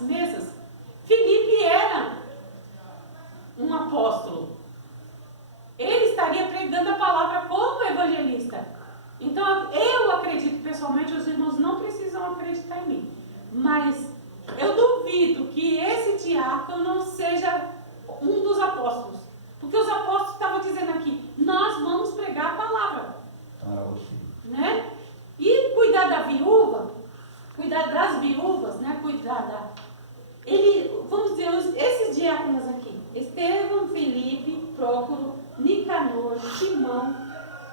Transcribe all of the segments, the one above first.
as mesas, Filipe era um apóstolo. Ele estaria pregando a palavra como evangelista. Então, eu acredito pessoalmente, os irmãos não precisam acreditar em mim, mas eu duvido que esse diácono não seja um dos apóstolos. Porque os apóstolos estavam dizendo aqui, nós vamos pregar a palavra. Né? E cuidar da viúva, cuidar das viúvas, né? Vamos dizer, esses diáconos aqui, Estevão, Filipe, Prócoro, Nicanor, Timão,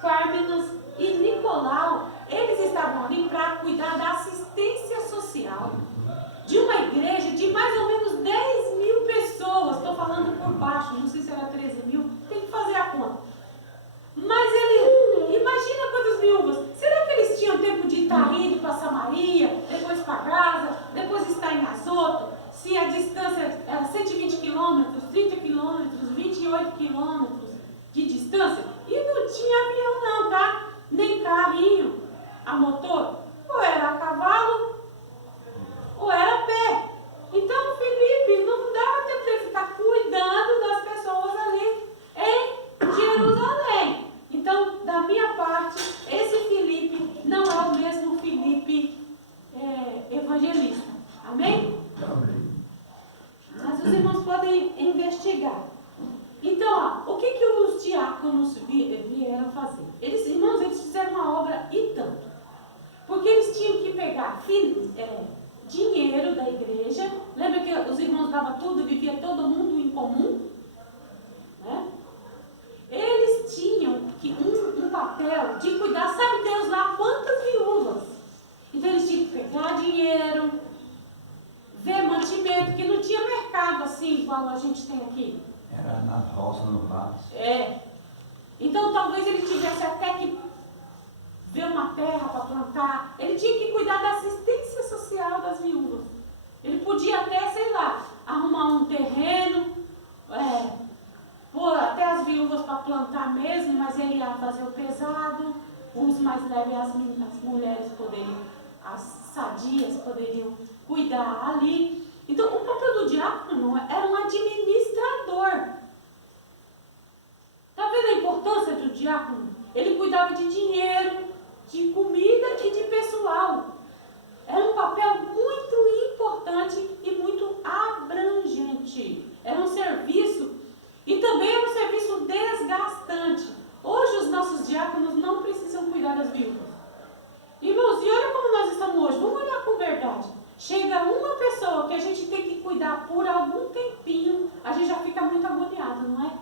Pármenas e Nicolau, eles estavam ali para cuidar da assistência social de uma igreja de mais ou menos 10 mil pessoas. Estou falando por baixo, não sei se era 13 mil, tem que fazer a conta. Mas imagina quantas viúvas. Será que eles tinham tempo de estar indo para Samaria, depois para Gaza, depois estar em Azoto? Se a distância era 120 quilômetros, 30 quilômetros, 28 quilômetros de distância? E não tinha avião não, tá? Nem carrinho a motor. Ou era a cavalo, ou era a pé. Então, Filipe, não dava tempo de ficar cuidando das pessoas ali em Jerusalém. Então, da minha parte, esse Filipe não é o mesmo Filipe evangelista. Amém? Amém. Mas os irmãos podem investigar. Então, o que os diáconos vieram fazer? Eles fizeram uma obra e tanto. Porque eles tinham que pegar dinheiro da igreja. Lembra que os irmãos davam tudo, vivia todo mundo em comum? Né? Eles tinham um papel de cuidar, sabe Deus lá quantas viúvas. Então eles tinham que pegar dinheiro, ver mantimento, que não tinha mercado assim, igual a gente tem aqui. Era na roça, no vaso. Então talvez ele tivesse até que ver uma terra para plantar. Ele tinha que cuidar da assistência social das viúvas. Ele podia até, sei lá, arrumar um terreno, pôr até as viúvas para plantar mesmo, mas ele ia fazer o pesado. Os mais leves, as mulheres poderiam, as sadias poderiam cuidar ali. Então o papel do diácono era um administrador. Está vendo a importância do diácono? Ele cuidava de dinheiro, de comida e de pessoal. Era um papel muito importante e muito abrangente. Era um serviço e também era um serviço desgastante. Hoje os nossos diáconos não precisam cuidar das viúvas. Irmãos, e olha como nós estamos hoje. Vamos olhar com verdade. Chega uma pessoa que a gente tem que cuidar por algum tempinho, a gente já fica muito agoniado, não é?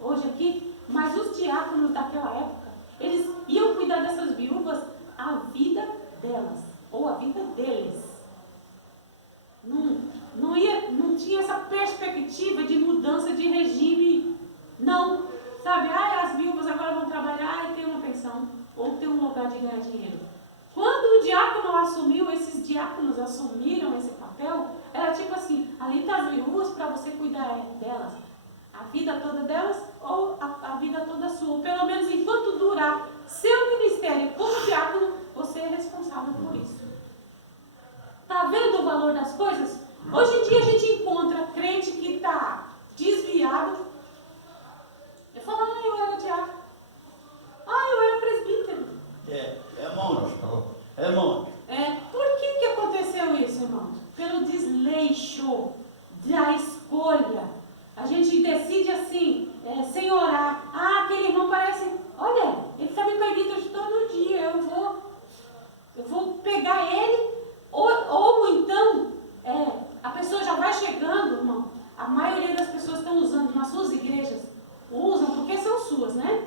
Hoje aqui, mas os diáconos daquela época, eles iam cuidar dessas viúvas a vida delas, ou a vida deles. Não tinha essa perspectiva de mudança de regime, não, sabe? As viúvas agora vão trabalhar e tem uma pensão, ou tem um lugar de ganhar dinheiro. Quando o diácono assumiu, esses diáconos assumiram esse papel, era tipo assim, ali está as viúvas para você cuidar delas. A vida toda delas ou a vida toda sua. Ou pelo menos enquanto durar seu ministério como diácono, você é responsável por isso. Está vendo o valor das coisas? Hoje em dia a gente encontra crente que está desviado. Eu falo, eu era diácono. Eu era presbítero. É monte. Por que aconteceu isso, irmãos? Pelo desleixo da escolha. A gente decide assim, sem orar. Aquele irmão parece, olha, ele está vindo para a igreja todo dia, eu vou pegar ele. Ou então, a pessoa já vai chegando, irmão. A maioria das pessoas estão usando nas suas igrejas, usam porque são suas, né?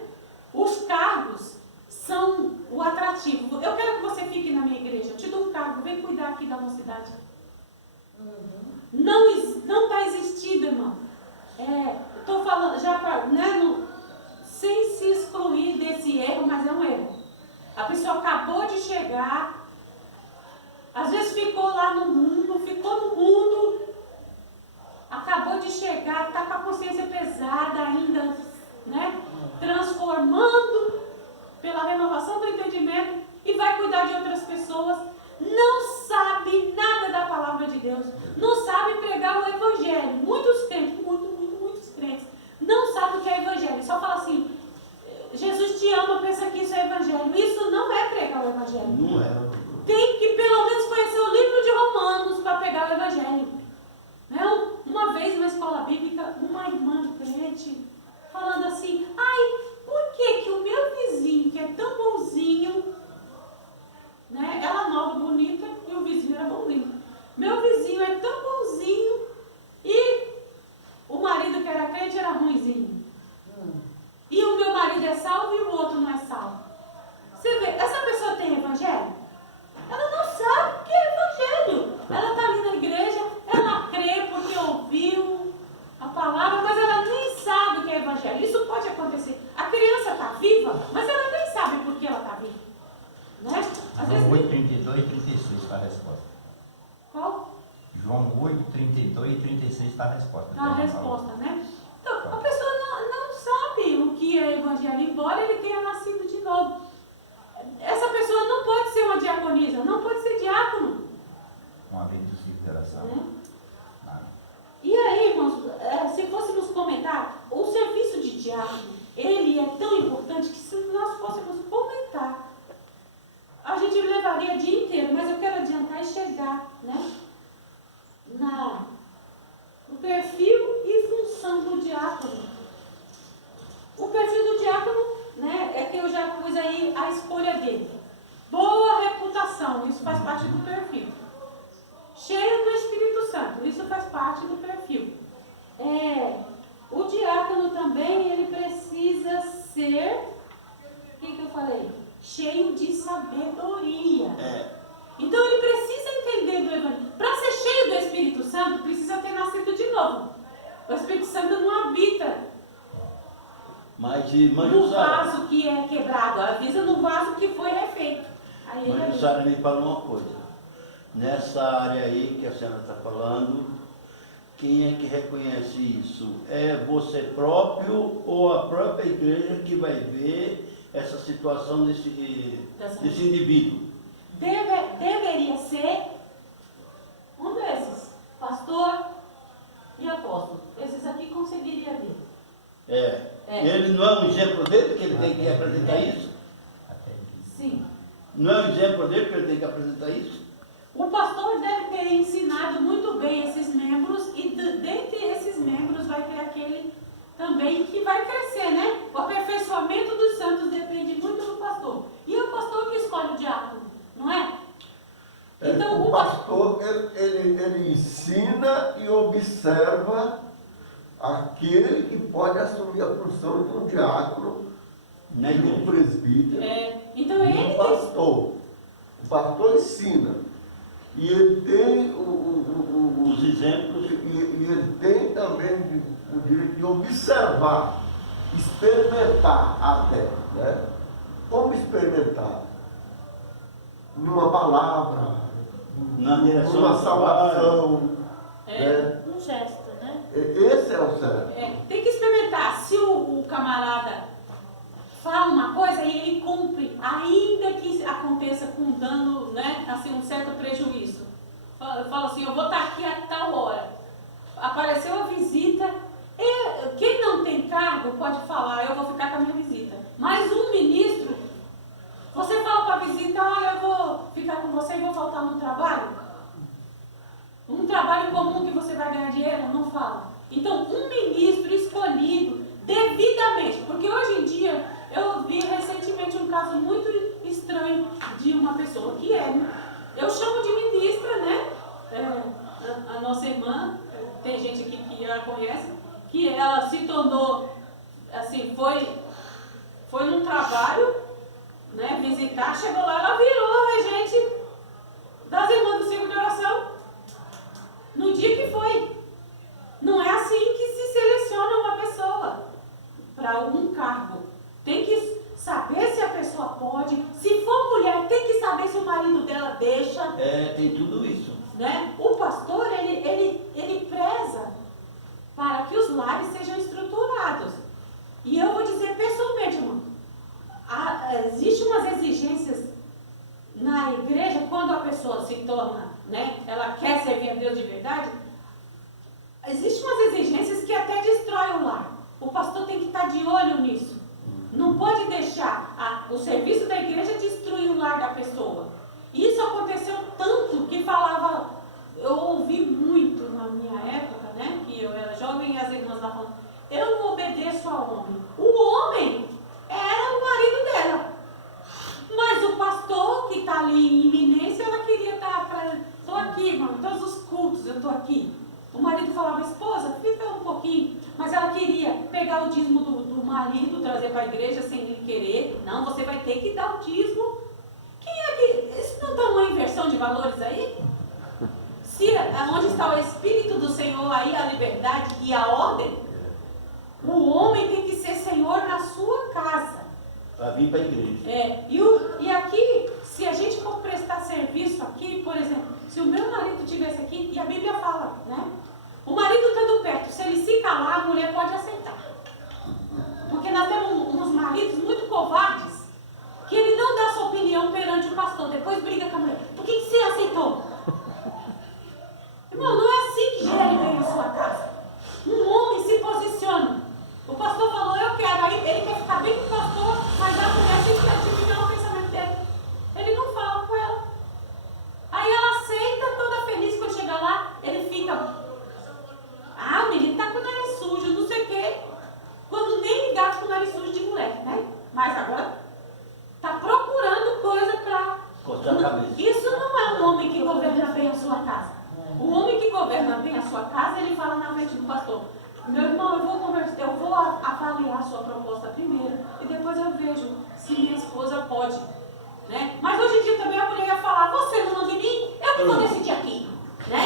Os cargos são o atrativo. Eu quero que você fique na minha igreja, eu te dou um cargo, vem cuidar aqui da mocidade. Não está existindo, irmão. Estou falando já sem se excluir desse erro, mas é um erro. A pessoa acabou de chegar, às vezes ficou no mundo, acabou de chegar, está com a consciência pesada ainda, né? Transformando pela renovação do entendimento e vai cuidar de outras pessoas. não sabe nada da palavra de Deus, não sabe pregar o evangelho. Muitos crentes, muitos crentes, não sabem o que é evangelho. Só fala assim, Jesus te ama, pensa que isso é evangelho. Isso não é pregar o evangelho. Não é. Tem que pelo menos conhecer o livro de Romanos para pegar o evangelho. Né? Uma vez na escola bíblica, uma irmã crente falando assim, ai, por que o meu vizinho, que é tão bonzinho, né? Ela nova, bonita, e o vizinho era bonzinho. Meu vizinho é tão bonzinho e o marido que era crente era ruinzinho. E o meu marido é salvo e o outro não é salvo. Você vê, essa pessoa tem evangelho? Ela não sabe o que é evangelho. Ela está ali na igreja, ela crê porque ouviu a palavra, mas ela nem sabe o que é evangelho. Isso pode acontecer. A criança está viva, mas ela nem sabe por que ela está viva. Né? Às vezes, João 8, 32 e 36 está a resposta. qual? João 8, 32 e 36 está a resposta. A resposta, né? Então, a pessoa não sabe o que é evangelho, embora ele tenha nascido de novo. Essa pessoa não pode ser uma diaconisa, não pode ser diácono. Uma lei do ciclo de geração. Nada. E aí, irmãos, se fôssemos comentar, o serviço de diácono, ele é tão importante que se nós fôssemos comentar, a gente levaria o dia inteiro, mas eu quero adiantar e chegar, né, no perfil e função do diácono. O perfil do diácono, né, é que eu já pus aí a escolha dele. Boa reputação, isso faz parte do perfil. Cheio do Espírito Santo, isso faz parte do perfil. O diácono também, ele precisa ser, o que eu falei? Cheio de sabedoria. Então ele precisa entender do Evangelho. Para ser cheio do Espírito Santo, precisa ter nascido de novo. O Espírito Santo não habita no vaso que é quebrado, avisa no vaso que foi refeito. Aí ele Mas Sara, me fala uma coisa. Nessa área aí que a senhora está falando, quem é que reconhece isso? É você próprio ou a própria igreja que vai ver essa situação desse indivíduo? Deveria ser um desses, pastor e apóstolo. Esses aqui conseguiria ver. Ele não é um exemplo dele que ele tem que apresentar isso? Sim. Não é um exemplo dele que ele tem que apresentar isso? O pastor deve ter ensinado muito bem esses membros e dentre esses membros vai ter aquele também que vai crescer, né? O aperfeiçoamento dos santos depende muito do pastor. E é o pastor que escolhe o diácono, não é? Então, o pastor, ele ensina e observa aquele que pode assumir a função de um diácono, de um presbítero, então ele pastor. O pastor ensina. E ele tem Os exemplos. E ele tem também o direito de observar, experimentar até, né? Como experimentar? Numa palavra, Na direção numa do salvação. Né? Um gesto, né? Esse é o certo. tem que experimentar. Se o camarada fala uma coisa e ele cumpre, ainda que aconteça com dano, né, assim, um certo prejuízo. Fala assim, eu vou estar aqui a tal hora. Apareceu a visita, quem não tem cargo pode falar, eu vou ficar com a minha visita. Mas um ministro, você fala para a visita, olha, eu vou ficar com você e vou faltar no trabalho. Um trabalho comum que você vai ganhar dinheiro, não fala. Então, um ministro escolhido devidamente, porque hoje em dia, eu vi recentemente um caso muito estranho de uma pessoa que eu chamo de ministra, né? A nossa irmã, tem gente aqui que a conhece, que ela se tornou, assim, foi num trabalho, né, visitar, chegou lá, ela virou a regente das irmãs do ciclo de oração, no dia que foi. Não é assim que se seleciona uma pessoa para um cargo. Tem que saber se a pessoa pode. Se for mulher, tem que saber se o marido dela deixa. Tem tudo isso. Né? O pastor, ele preza para que os lares sejam estruturados. E eu vou dizer pessoalmente, irmão, existem umas exigências na igreja quando a pessoa dízimo do marido, trazer para a igreja sem ele querer. Não, você vai ter que dar o dízimo. Quem é que... Isso não está uma inversão de valores aí? Se onde está o Espírito do Senhor, aí a liberdade e a ordem. O homem tem que ser senhor na sua casa. Para vir para a igreja. E aqui, se a gente for prestar serviço aqui, por exemplo, se o meu marido estivesse aqui, e a Bíblia fala, né? O marido estando perto, se ele se calar, a mulher pode aceitar. Porque nós temos uns maridos muito covardes, que ele não dá sua opinião perante o pastor, depois briga com a mulher. Por que você aceitou? Irmão, não é assim que gere bem em sua casa. Um homem se posiciona. O pastor falou, eu quero, aí ele quer ficar bem com o pastor, mas a mulher tem que adivinhar o pensamento dele. Ele não fala com ela. Aí ela aceita, toda feliz, quando chega lá, ele fica, o menino tá com o nariz sujo, não sei o quê. Quando nem ligado com o nariz sujo de mulher, né? Mas agora tá procurando coisa pra... Cortar a cabeça. Isso não é um homem que governa bem a sua casa. O homem que governa bem a sua casa, ele fala na frente do pastor, meu irmão, eu vou avaliar a sua proposta primeiro e depois eu vejo se minha esposa pode, né? Mas hoje em dia também a mulher ia falar, você não manda em mim, eu que vou decidir aqui, né?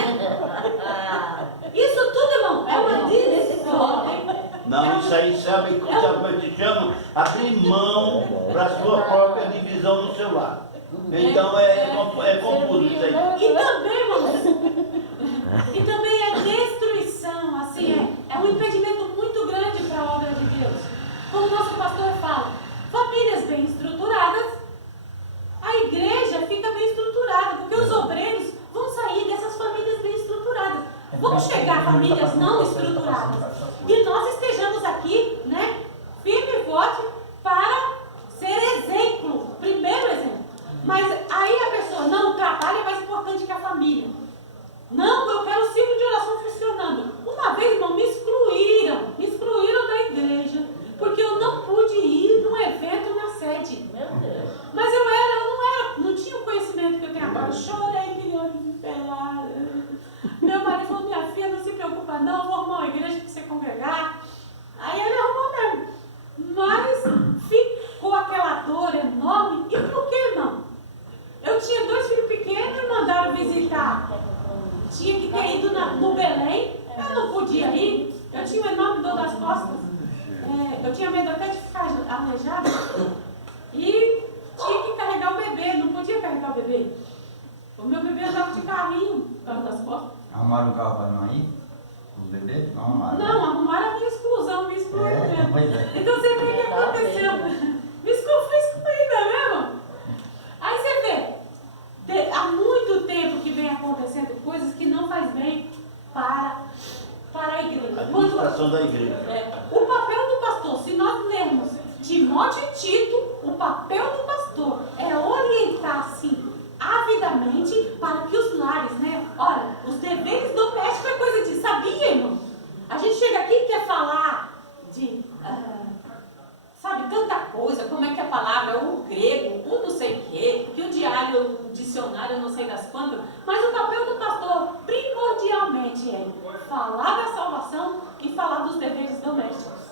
Isso tudo, irmão, é uma desordem. Não, isso aí sabe como se chama? Abrir mão para a sua própria divisão no seu lar. Então é confuso isso aí. E também, irmãos, e também é destruição, assim, é um impedimento muito grande para a obra de Deus. Como o nosso pastor fala, famílias bem estruturadas, a igreja fica bem estruturada, porque os obreiros vão sair dessas famílias bem estruturadas. Vão chegar famílias não estruturadas. E nós estejamos aqui, né, firme e forte para ser exemplo, primeiro exemplo. Mas aí a pessoa, não, o trabalho é mais importante que a família. Não, eu quero o ciclo de oração funcionando. Uma vez, irmão, me excluíram da igreja, porque eu não pude ir num evento na sede. Meu Deus. Mas eu não tinha o conhecimento que eu tenho agora. Eu chorei, milhões pelada. Meu marido falou, minha filha, não se preocupa não, eu vou arrumar uma igreja para você congregar. Aí ele arrumou mesmo. Mas ficou aquela dor enorme. E por que não? Eu tinha 2 filhos pequenos e mandaram visitar. Tinha que ter ido no Belém. Eu não podia ir. Eu tinha uma enorme dor nas costas. Eu tinha medo até de ficar aleijada. E tinha que carregar o bebê. Não podia carregar o bebê. O meu bebê andava de carrinho por causa das costas. Arrumaram um carro para não ir? Os bebês? Não arrumaram. Não, arrumaram a minha exclusão. Me excluíram mesmo. Pois é. Então você vê o que aconteceu. Fui excluída mesmo. Aí você vê, há muito tempo que vem acontecendo coisas que não faz bem para a igreja. A administração da igreja. O papel do pastor, se nós lermos Timóteo e Tito, o papel do pastor é orientar, assim, avidamente para que os lares, né? Olha, os deveres domésticos é coisa de... Sabia, irmão? A gente chega aqui e quer falar de... sabe, tanta coisa, como é que a palavra, o grego, o não sei o quê, que o dicionário, não sei das quantas, mas o papel do pastor, primordialmente, é falar da salvação e falar dos deveres domésticos.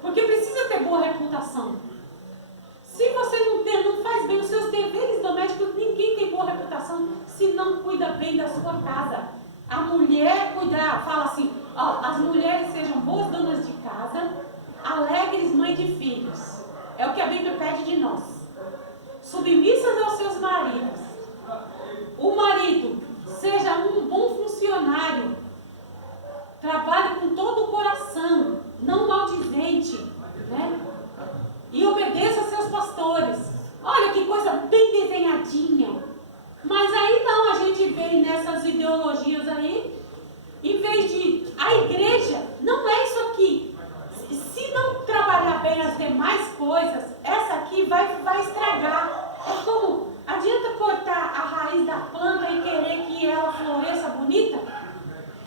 Porque precisa ter boa reputação. Se você não faz bem os seus deveres domésticos, ninguém tem boa reputação se não cuida bem da sua casa. A mulher cuidar, fala assim, as mulheres sejam boas donas de casa, alegres mães de filhos. É o que a Bíblia pede de nós. Submissas aos seus maridos. O marido seja um bom funcionário. Trabalhe com todo o coração, não maldizente, né? E obedeça a seus pastores. Olha que coisa bem desenhadinha. Mas aí não, a gente vem nessas ideologias aí, em vez de... A igreja não é isso aqui. Se não trabalhar bem as demais coisas, essa aqui vai estragar. É como, adianta cortar a raiz da planta e querer que ela floresça bonita?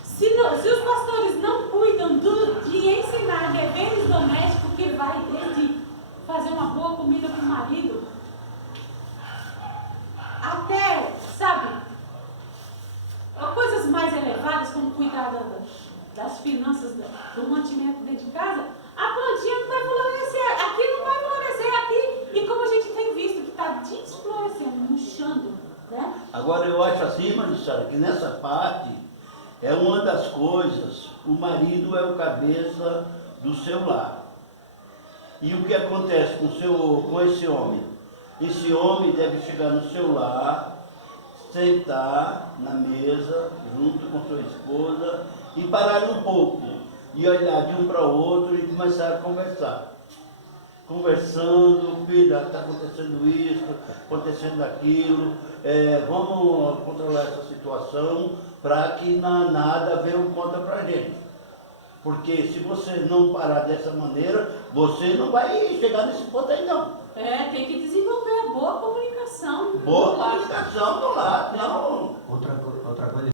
Se os pastores não cuidam de ensinar deveres domésticos, que vai desde fazer uma boa comida para o marido, até, sabe, coisas mais elevadas, como cuidar das finanças, do mantimento dentro de casa, a plantinha Agora eu acho assim, Maricela, que nessa parte é uma das coisas, o marido é o cabeça do seu lar. E o que acontece com esse homem? Esse homem deve chegar no seu lar, sentar na mesa, junto com sua esposa, e parar um pouco, e olhar de um para o outro e começar a conversar. Conversando, filha, está acontecendo isso, acontecendo aquilo, vamos controlar essa situação para que nada venha contra para a gente. Porque se você não parar dessa maneira, você não vai chegar nesse ponto aí não. Tem que desenvolver a boa comunicação. Boa comunicação do lado, não. Outra coisa